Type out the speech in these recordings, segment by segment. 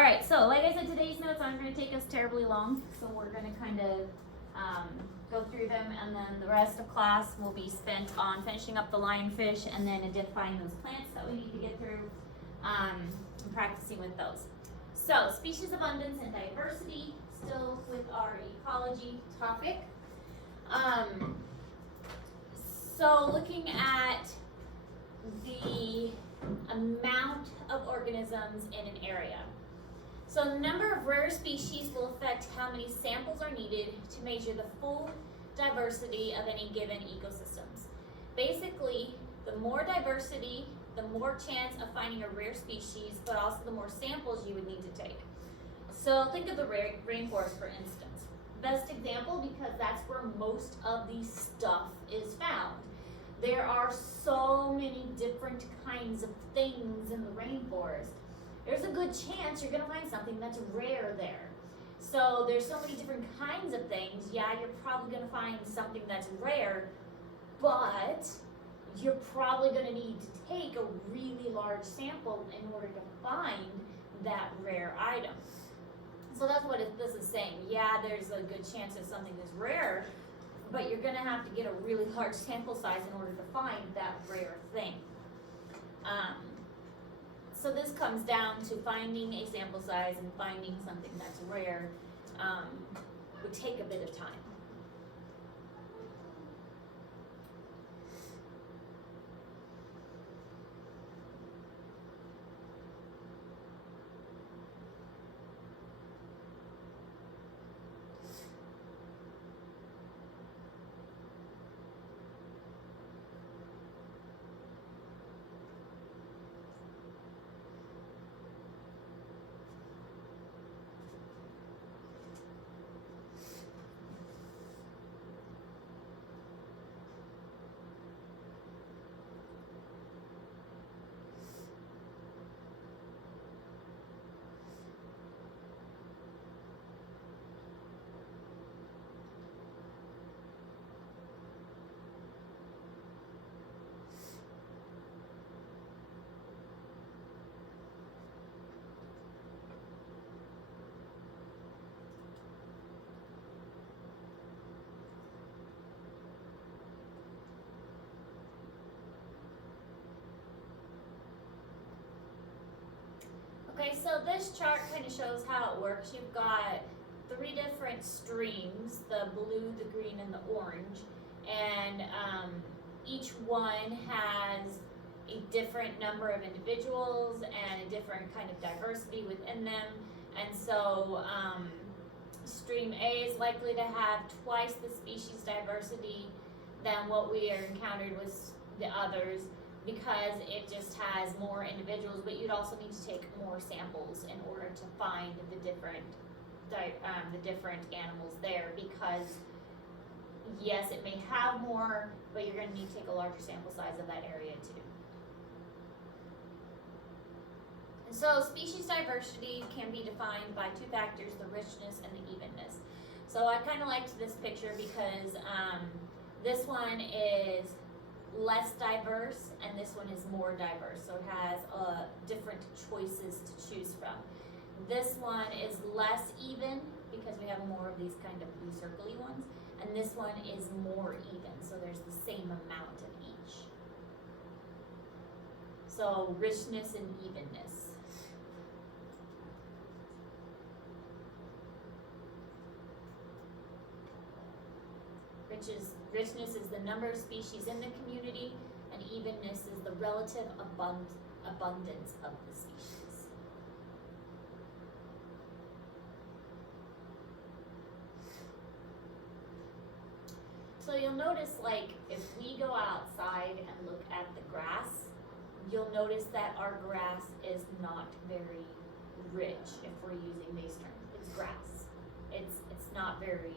All right, so like I said, today's notes aren't going to take us terribly long, so we're going to kind of go through them, and then the rest of class will be spent on finishing up the lionfish and then identifying those plants that we need to get through and practicing with those. So, species abundance and diversity, still with our ecology topic. So looking at the amount of organisms in an area. So the number of rare species will affect how many samples are needed to measure the full diversity of any given ecosystems. Basically, the more diversity, the more chance of finding a rare species, but also the more samples you would need to take. So think of the rainforest, for instance. Best example, because that's where most of the stuff is found. There are so many different kinds of things in the rainforest. There's a good chance you're going to find something that's rare there. So there's so many different kinds of things. Yeah, you're probably going to find something that's rare, but you're probably going to need to take a really large sample in order to find that rare item. So that's what this is saying. Yeah, there's a good chance that something is rare, but you're going to have to get a really large sample size in order to find that rare thing. So this comes down to finding a sample size and finding something that's rare would take a bit of time. Okay, so this chart kind of shows how it works. You've got 3 different streams, the blue, the green, and the orange, and each one has a different number of individuals and a different kind of diversity within them. And so stream A is likely to have twice the species diversity than what we encountered with the others, because it just has more individuals, but you'd also need to take more samples in order to find the different animals there, because yes, it may have more, but you're going to need to take a larger sample size of that area too. And so species diversity can be defined by 2 factors, the richness and the evenness. So I kind of liked this picture because this one is less diverse and this one is more diverse, so it has different choices to choose from. This one is less even because we have more of these kind of blue circly ones, and this one is more even, so there's the same amount of each. So richness and evenness. Richness is the number of species in the community, and evenness is the relative abundance of the species. So you'll notice, like, if we go outside and look at the grass, you'll notice that our grass is not very rich if we're using these terms. It's grass. It's not very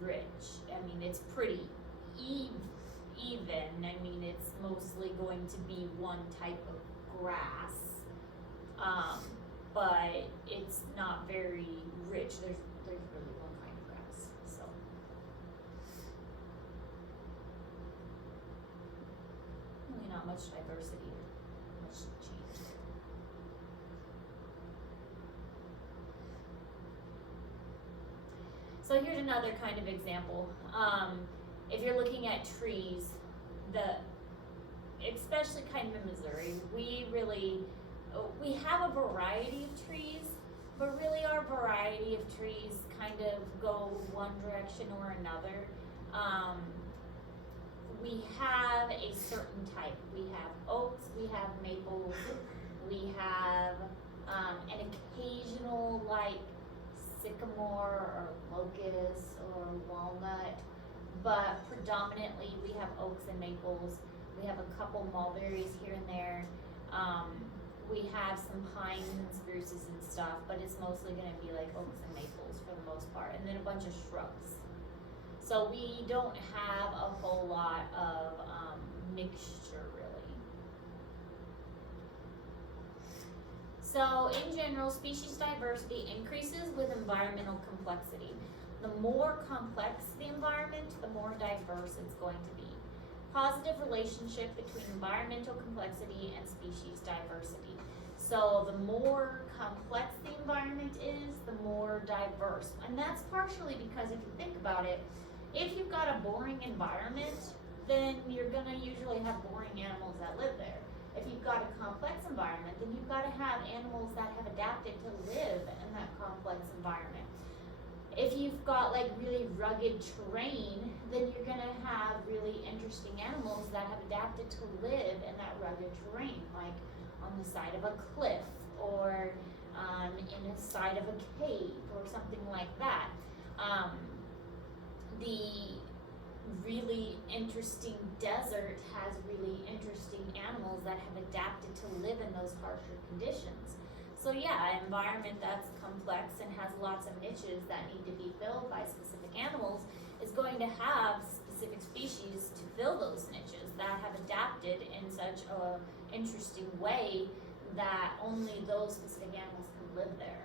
rich. I mean, it's pretty even. I mean, it's mostly going to be one type of grass, but it's not very rich. There's really one kind of grass. So really not much diversity or much change there. So here's another kind of example. If you're looking at trees, especially kind of in Missouri, we have a variety of trees, but really our variety of trees kind of go one direction or another. We have a certain type. We have oaks, we have maples, we have an occasional like sycamore or locust or walnut, but predominantly we have oaks and maples. We have a couple mulberries here and there. We have some pines and spruces and stuff, but it's mostly going to be like oaks and maples for the most part, and then a bunch of shrubs. So we don't have a whole lot of mixture really. So in general, species diversity increases with environmental complexity. The more complex the environment, the more diverse it's going to be. Positive relationship between environmental complexity and species diversity. So the more complex the environment is, the more diverse. And that's partially because if you think about it, if you've got a boring environment, then you're gonna usually have boring animals that live there. If you've got a complex environment, then you've gotta have animals that have adapted to live in that complex environment. If you've got like really rugged terrain, then you're gonna have really interesting animals that have adapted to live in that rugged terrain, like on the side of a cliff or in the side of a cave or something like that. The really interesting desert has really interesting animals that have adapted to live in those harsher conditions. So yeah, an environment that's complex and has lots of niches that need to be filled by specific animals is going to have specific species to fill those niches that have adapted in such a interesting way that only those specific animals can live there.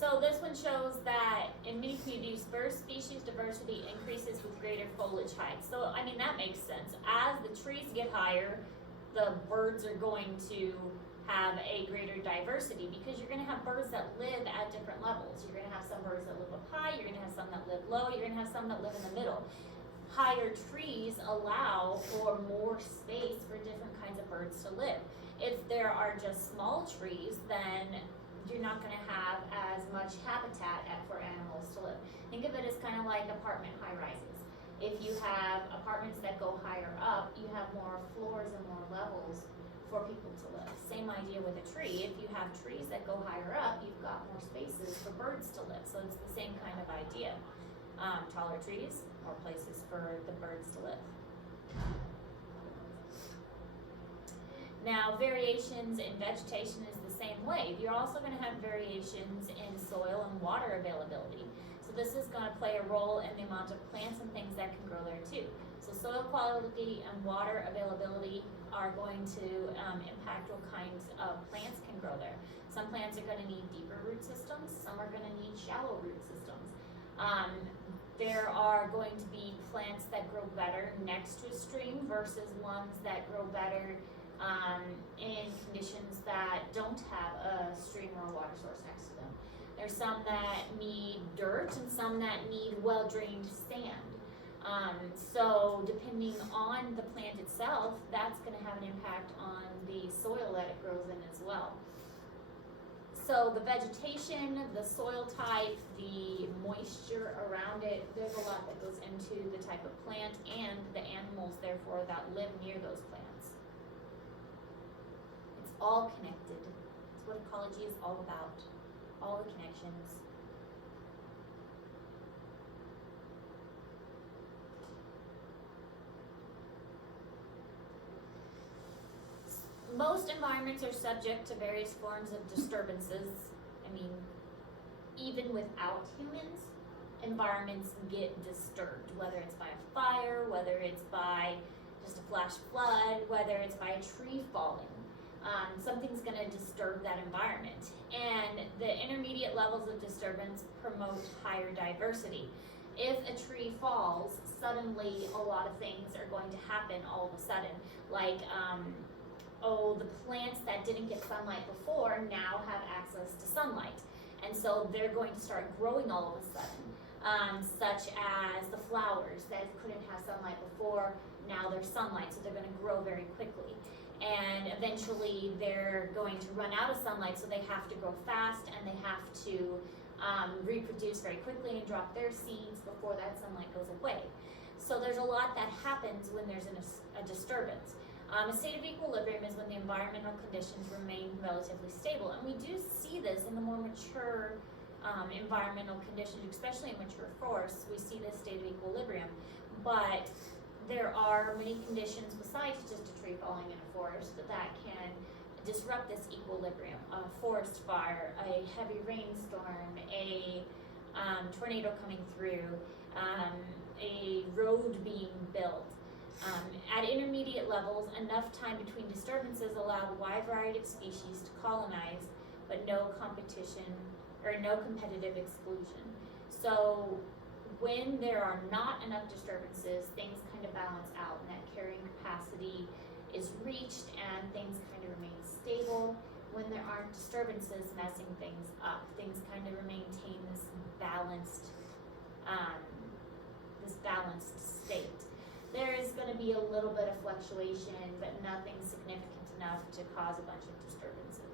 So this one shows that in many communities, bird species diversity increases with greater foliage height. So, I mean, that makes sense. As the trees get higher, the birds are going to have a greater diversity because you're going to have birds that live at different levels. You're going to have some birds that live up high, you're going to have some that live low, you're going to have some that live in the middle. Higher trees allow for more space for different kinds of birds to live. If there are just small trees, then you're not going to have as much habitat for animals to live. Think of it as kind of like apartment high-rises. If you have apartments that go higher up, you have more floors and more levels for people to live. Same idea with a tree. If you have trees that go higher up, you've got more spaces for birds to live. So it's the same kind of idea. Taller trees, more places for the birds to live. Now, variations in vegetation is the same way. You're also going to have variations in soil and water availability. So this is going to play a role in the amount of plants and things that can grow there too. So soil quality and water availability are going to impact what kinds of plants can grow there. Some plants are going to need deeper root systems, some are going to need shallow root systems. There are going to be plants that grow better next to a stream versus ones that grow better in conditions that don't have a stream or a water source next to them. There's some that need dirt and some that need well-drained sand. So depending on the plant itself, that's going to have an impact on the soil that it grows in as well. So the vegetation, the soil type, the moisture around it, there's a lot that goes into the type of plant and the animals, therefore, that live near those plants. It's all connected. It's what ecology is all about. All the connections. Most environments are subject to various forms of disturbances. I mean, even without humans, environments get disturbed, whether it's by a fire, whether it's by just a flash flood, whether it's by a tree falling. Something's going to disturb that environment. And the intermediate levels of disturbance promote higher diversity. If a tree falls, suddenly a lot of things are going to happen all of a sudden. Like, the plants that didn't get sunlight before now have access to sunlight. And so they're going to start growing all of a sudden. Such as the flowers that couldn't have sunlight before, now there's sunlight, so they're going to grow very quickly. And eventually they're going to run out of sunlight, so they have to grow fast and they have to reproduce very quickly and drop their seeds before that sunlight goes away. So there's a lot that happens when there's a disturbance. A state of equilibrium is when the environmental conditions remain relatively stable, and we do see this in the more mature environmental conditions, especially in mature forests. We see this state of equilibrium, but there are many conditions besides just a tree falling in a forest that can disrupt this equilibrium. A forest fire, a heavy rainstorm, a tornado coming through, a road being built. At intermediate levels, enough time between disturbances allowed a wide variety of species to colonize, but no competition or no competitive exclusion. So when there are not enough disturbances, things kind of balance out and that carrying capacity is reached and things kind of remain stable. When there aren't disturbances messing things up, things kind of maintain this balanced state. There is going to be a little bit of fluctuation, but nothing significant enough to cause a bunch of disturbances.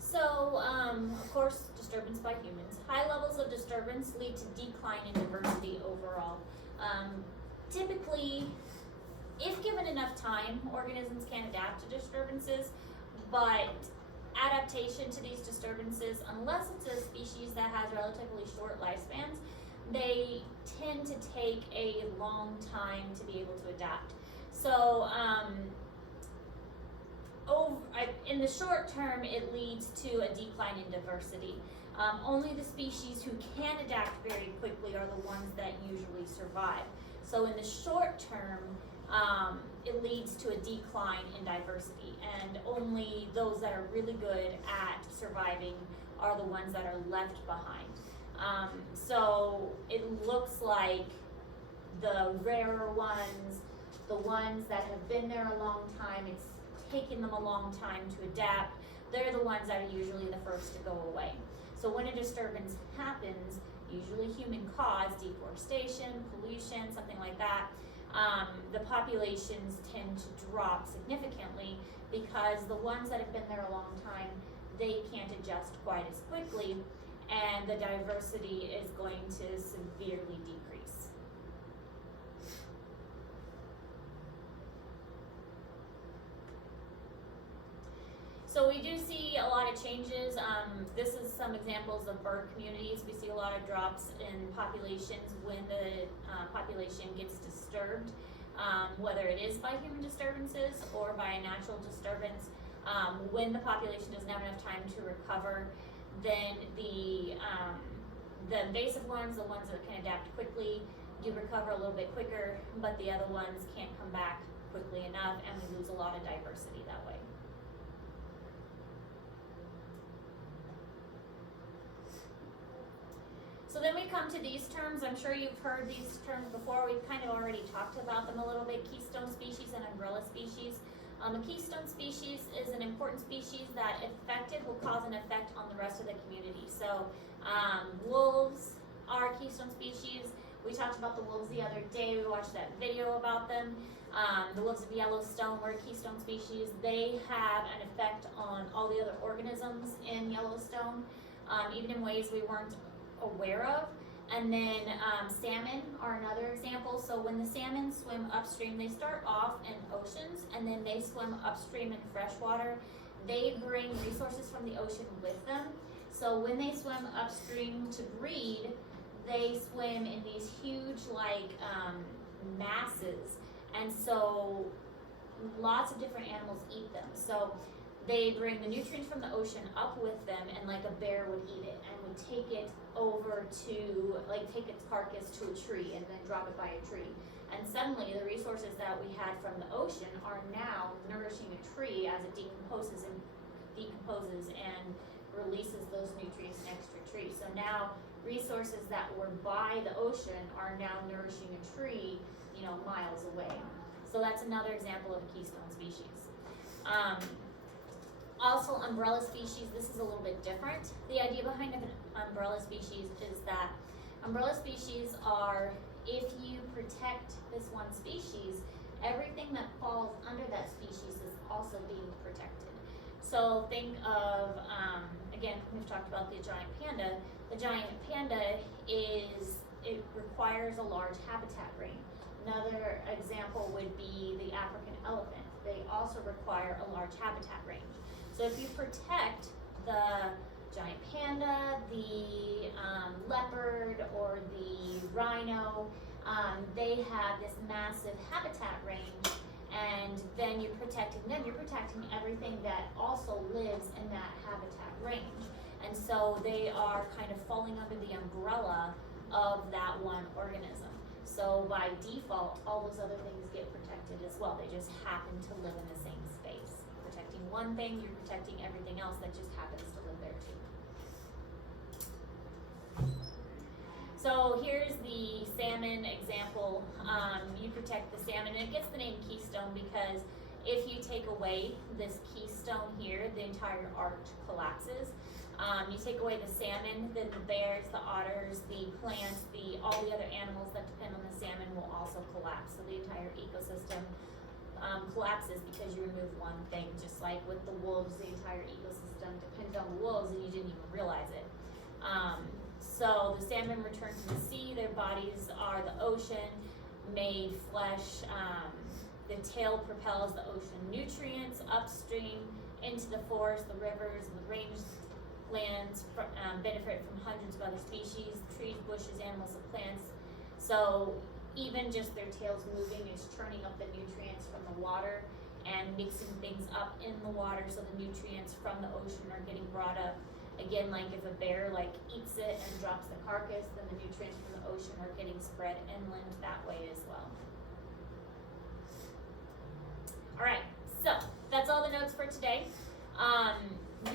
So, of course, disturbance by humans. High levels of disturbance lead to decline in diversity overall. Typically, if given enough time, organisms can adapt to disturbances, but adaptation to these disturbances, unless it's a species that has relatively short lifespans, they tend to take a long time to be able to adapt. So, in the short term, it leads to a decline in diversity. Only the species who can adapt very quickly are the ones that usually survive. So in the short term, it leads to a decline in diversity, and only those that are really good at surviving are the ones that are left behind. So it looks like the rarer ones, the ones that have been there a long time, it's taken them a long time to adapt, they're the ones that are usually the first to go away. So when a disturbance happens, usually human caused, deforestation, pollution, something like that, the populations tend to drop significantly because the ones that have been there a long time, they can't adjust quite as quickly, and the diversity is going to severely decrease. So we do see a lot of changes. This is some examples of bird communities. We see a lot of drops in populations when the population gets disturbed, whether it is by human disturbances or by a natural disturbance. When the population doesn't have enough time to recover, then the invasive ones, the ones that can adapt quickly, do recover a little bit quicker, but the other ones can't come back quickly enough, and we lose a lot of diversity that way. So then we come to these terms. I'm sure you've heard these terms before. We've kind of already talked about them a little bit: keystone species and umbrella species. A keystone species is an important species that, if affected, will cause an effect on the rest of the community. So wolves are keystone species. We talked about the wolves the other day. We watched that video about them. The wolves of Yellowstone were a keystone species. They have an effect on all the other organisms in Yellowstone, even in ways we weren't aware of. And then salmon are another example. So when the salmon swim upstream, they start off in oceans and then they swim upstream in freshwater. They bring resources from the ocean with them. So when they swim upstream to breed, they swim in these huge masses, and so lots of different animals eat them. So they bring the nutrients from the ocean up with them, and like a bear would eat it and would take it over to, take its carcass to a tree and then drop it by a tree. And suddenly the resources that we had from the ocean are now nourishing a tree as it decomposes and releases those nutrients next to a tree. So now resources that were by the ocean are now nourishing a tree, miles away. So that's another example of a keystone species. Also, umbrella species, this is a little bit different. The idea behind an umbrella species is that umbrella species are, if you protect this one species, everything that falls under that species is also being protected. So think of, again, we've talked about the giant panda. The giant panda it requires a large habitat range. Another example would be the African elephant. They also require a large habitat range. So if you protect the giant panda, the leopard, or the rhino, they have this massive habitat range, and then you're protecting them. You're protecting everything that also lives in that habitat range. And so they are kind of falling under the umbrella of that one organism. So by default, all those other things get protected as well. They just happen to live in the same space. Protecting one thing, you're protecting everything else that just happens to live there too. So here's the salmon example. You protect the salmon, and it gets the name keystone because if you take away this keystone here, the entire arch collapses. You take away the salmon, then the bears, the otters, the plants, all the other animals that depend on the salmon will also collapse. So the entire ecosystem collapses because you remove one thing. Just like with the wolves, the entire ecosystem depends on the wolves and you didn't even realize it. So the salmon return to the sea. Their bodies are the ocean made flesh. The tail propels the ocean nutrients upstream into the forest, the rivers, the rangelands benefit from hundreds of other species, trees, bushes, animals, and plants. So even just their tails moving is churning up the nutrients from the water and mixing things up in the water, so the nutrients from the ocean are getting brought up. Again, like if a bear eats it and drops the carcass, then the nutrients from the ocean are getting spread inland that way as well. All right, so that's all the notes for today.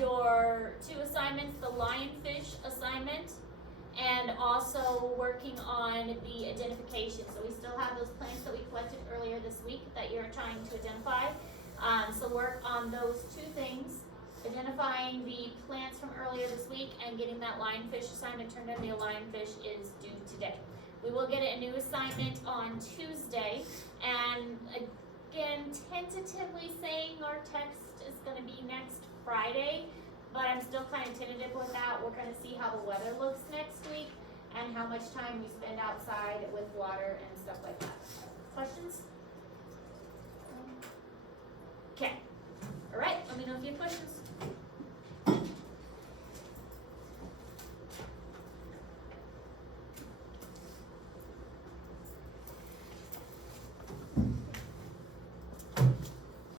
Your 2 assignments, the lionfish assignment, and also working on the identification. So we still have those plants that we collected earlier this week that you're trying to identify. So work on those 2 things, identify identifying the plants from earlier this week and getting that lionfish assignment turned in. The lionfish is due today. We will get a new assignment on Tuesday, and again, tentatively saying our text is going to be next Friday, but I'm still kind of tentative with that. We're going to see how the weather looks next week and how much time we spend outside with water and stuff like that. Questions? Okay. All right, let me know if you have questions.